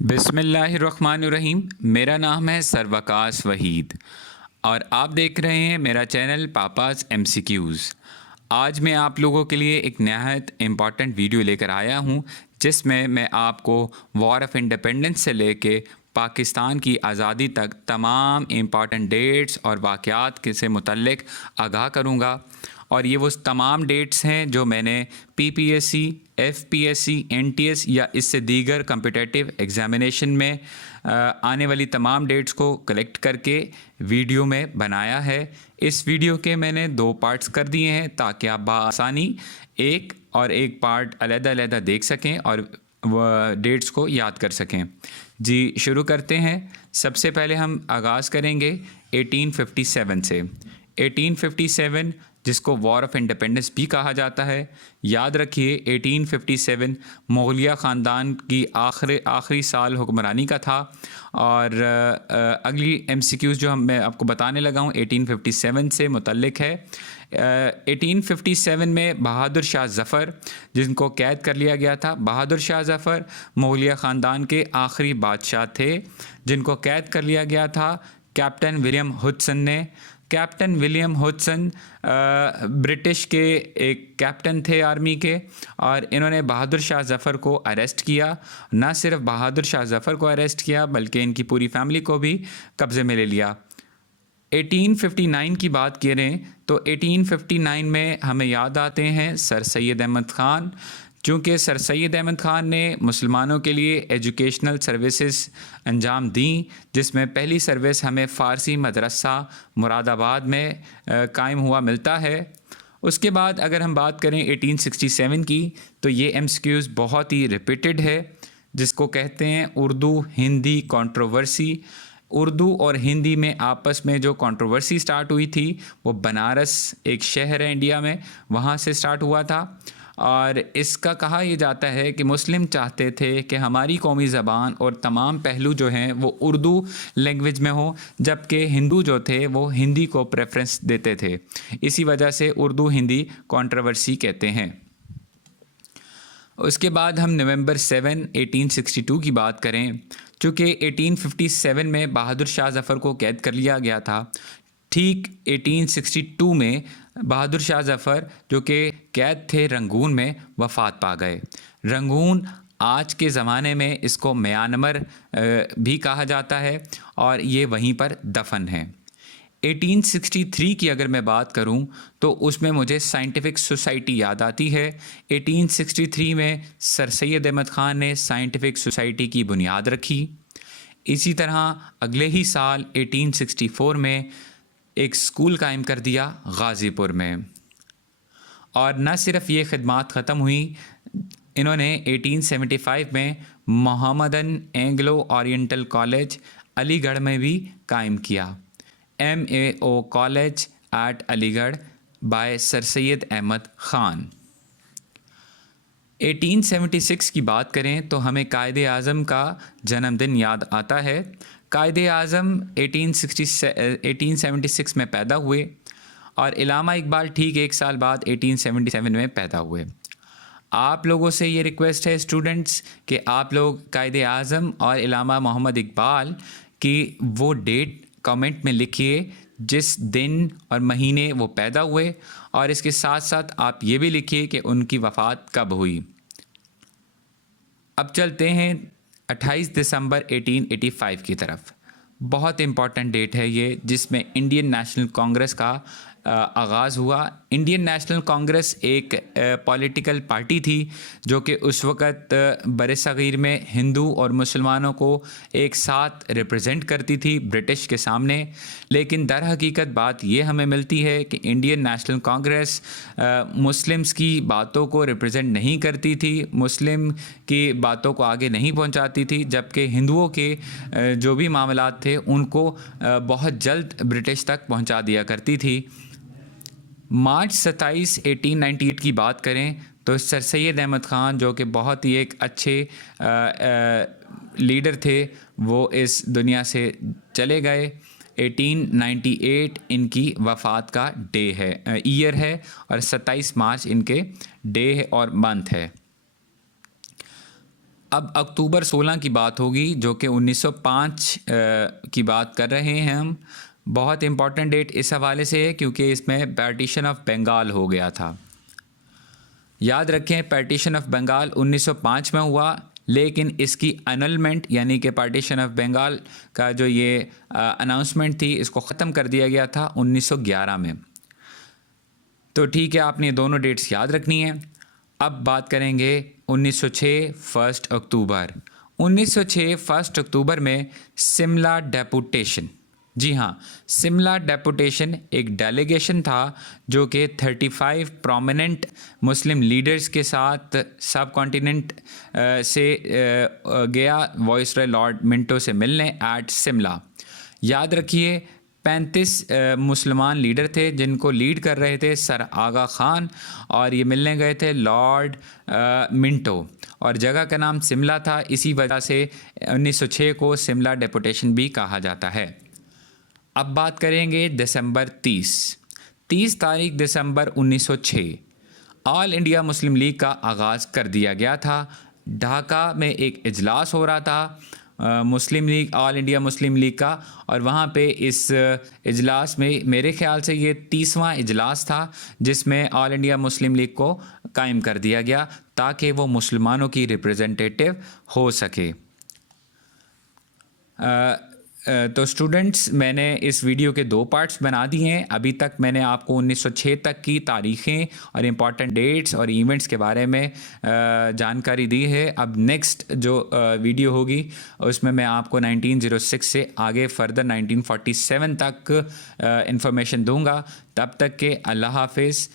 बिस्मिल्लाहिर्रहमानिर्रहीम। मेरा नाम है सरवकाश वहीद और आप देख रहे हैं मेरा चैनल पापास MCQs। आज मैं आप लोगों के लिए एक नहायत इम्पॉर्टेंट वीडियो लेकर आया हूं, जिसमें मैं आपको वॉर ऑफ इंडिपेंडेंस से लेके पाकिस्तान की आज़ादी तक तमाम इम्पॉर्टेंट डेट्स और वाक़यात के से मुतल्लिक़ आगाह करूँगा। और ये वो तमाम डेट्स हैं जो मैंने PPSC, FPSC, NTS या इससे दीगर कम्पिटिटिव एग्ज़ामिनेशन में आने वाली तमाम डेट्स को कलेक्ट करके वीडियो में बनाया है। इस वीडियो के मैंने 2 पार्ट्स कर दिए हैं ताकि आप बआसानी एक पार्ट अलग-अलग देख सकें और डेट्स को याद कर सकें। जी, शुरू करते हैं। सबसे पहले हम आगाज़ करेंगे 1857 से। 1857 जिसको वॉर ऑफ इंडिपेंडेंस भी कहा जाता है। याद रखिए 1857 मुग़लिया ख़ानदान की आखिरी साल हुक्मरानी का था। और अगली MCQs जो मैं आपको बताने लगा हूँ 1857 से मुतल्लिक़ है। 1857 में बहादुर शाह ज़फ़र जिनको कैद कर लिया गया था। बहादुर शाह ज़फ़र मुग़लिया ख़ानदान के आखिरी बादशाह थे जिनको कैद कर लिया गया था कैप्टन विलियम हुडसन ने। कैप्टन विलियम हुडसन ब्रिटिश के एक कैप्टन थे आर्मी के, और इन्होंने बहादुर शाह ज़फ़र को अरेस्ट किया। न सिर्फ बहादुर शाह ज़फ़र को अरेस्ट किया बल्कि इनकी पूरी फैमिली को भी कब्ज़े में ले लिया। 1859 की बात करें तो 1859 में हमें याद आते हैं सर सैयद अहमद ख़ान। चूँकि सर सैयद अहमद ख़ान ने मुसलमानों के लिए एजुकेशनल सर्विसेज अंजाम दी, जिसमें पहली सर्विस हमें फ़ारसी मदरसा मुरादाबाद में कायम हुआ मिलता है। उसके बाद अगर हम बात करें 1867 की, तो ये MCQs बहुत ही रिपीटेड है, जिसको कहते हैं उर्दू हिंदी कंट्रोवर्सी। उर्दू और हिंदी में आपस में जो कंट्रोवर्सी स्टार्ट हुई थी वो बनारस एक शहर है इंडिया में, वहाँ से स्टार्ट हुआ था। और इसका कहा यह जाता है कि मुस्लिम चाहते थे कि हमारी कौमी ज़बान और तमाम पहलू जो हैं वो उर्दू लैंग्वेज में हो, जबकि हिंदू जो थे वो हिंदी को प्रेफरेंस देते थे। इसी वजह से उर्दू हिंदी कंट्रोवर्सी कहते हैं। उसके बाद हम नवंबर 7 1862 की बात करें। चूँकि 1857 में बहादुर शाह ज़फ़र को कैद कर लिया गया था, ठीक 1862 में बहादुर शाह ज़फ़र जो कि कैद थे रंगून में, वफ़ात पा गए। रंगून आज के ज़माने में इसको म्यांमार भी कहा जाता है और ये वहीं पर दफन है। 1863 की अगर मैं बात करूं तो उसमें मुझे साइंटिफिक सोसाइटी याद आती है। 1863 में सर सैयद अहमद ख़ान ने साइंटिफिक सोसाइटी की बुनियाद रखी। इसी तरह अगले ही साल 1864 में एक स्कूल कायम कर दिया गाज़ीपुर में। और न सिर्फ ये खिदमात ख़त्म हुई, इन्होंने 1875 में Mohammedan Anglo Oriental college Aligarh में भी कायम किया। MAO college at Aligarh by sir Syed Ahmad Khan. 1876 की बात करें तो हमें कायदे आज़म का जन्मदिन याद आता है। कायदे आज़म 1876 में पैदा हुए और इलामा इकबाल ठीक 1 साल बाद 1877 में पैदा हुए। आप लोगों से ये रिक्वेस्ट है स्टूडेंट्स कि आप लोग कायदे आज़म और इलामा मोहम्मद इकबाल की वो डेट कमेंट में लिखिए जिस दिन और महीने वो पैदा हुए, और इसके साथ साथ आप ये भी लिखिए कि उनकी वफ़ात कब हुई। अब चलते हैं 28 दिसंबर 1885 की तरफ। बहुत इम्पॉर्टेंट डेट है ये, जिसमें इंडियन नेशनल कांग्रेस का आगाज़ हुआ। इंडियन नेशनल कांग्रेस एक पॉलिटिकल पार्टी थी जो कि उस वक़्त बरसग़ीर में हिंदू और मुसलमानों को एक साथ रिप्रेजेंट करती थी ब्रिटिश के सामने। लेकिन दर हकीकत बात ये हमें मिलती है कि इंडियन नेशनल कांग्रेस मुस्लिम्स की बातों को रिप्रेजेंट नहीं करती थी, मुस्लिम की बातों को आगे नहीं पहुंचाती थी, जबकि हिंदुओं के जो भी मामलात थे उनको बहुत जल्द ब्रिटिश तक पहुंचा दिया करती थी। मार्च 27 1898 की बात करें तो सर सैयद अहमद ख़ान जो कि बहुत ही एक अच्छे लीडर थे, वो इस दुनिया से चले गए। 1898 इनकी वफ़ात का डे है, ईयर है, और 27 मार्च इनके डे है और मंथ है। अब अक्टूबर 16 की बात होगी, जो कि 1905 की बात कर रहे हैं हम। बहुत इम्पॉर्टेंट डेट इस हवाले से है क्योंकि इसमें पार्टीशन ऑफ बंगाल हो गया था। याद रखें, पार्टीशन ऑफ बंगाल 1905 में हुआ, लेकिन इसकी अनलमेंट यानी कि पार्टीशन ऑफ बंगाल का जो ये अनाउंसमेंट थी, इसको ख़त्म कर दिया गया था 1911 में। तो ठीक है, आपने दोनों डेट्स याद रखनी है। अब बात करेंगे 1906 1 अक्टूबर। 1906 1 अक्टूबर में शिमला डेपुटेशन, जी हाँ, शिमला डेपुटेशन एक डेलीगेशन था जो कि 35 प्रोमिनेंट मुस्लिम लीडर्स के साथ सब कॉन्टिनेंट से गया वाइसरॉय लॉर्ड मिंटो से मिलने एट शिमला। याद रखिए, 35 मुसलमान लीडर थे जिनको लीड कर रहे थे सर आगा ख़ान, और ये मिलने गए थे लॉर्ड मिंटो, और जगह का नाम शिमला था। इसी वजह से 1906 को शिमला डेपुटेशन भी कहा जाता है। अब बात करेंगे दिसंबर 30 तारीख दिसंबर 1906, ऑल इंडिया मुस्लिम लीग का आगाज़ कर दिया गया था। ढाका में एक इजलास हो रहा था Muslim League, all India Muslim League का, और वहाँ पे इस इजलास में मेरे ख़्याल से ये 30वां इजलास था जिसमें ऑल इंडिया मुस्लिम लीग को कायम कर दिया गया ताकि वो मुसलमानों की रिप्रेजेंटेटिव हो सके। तो स्टूडेंट्स, मैंने इस वीडियो के 2 पार्ट्स बना दिए हैं। अभी तक मैंने आपको 1906 तक की तारीख़ें और इम्पॉर्टेंट डेट्स और इवेंट्स के बारे में जानकारी दी है। अब नेक्स्ट जो वीडियो होगी उसमें मैं आपको 1906 से आगे फर्दर 1947 तक इंफॉर्मेशन दूंगा। तब तक के अल्लाह हाफिज़।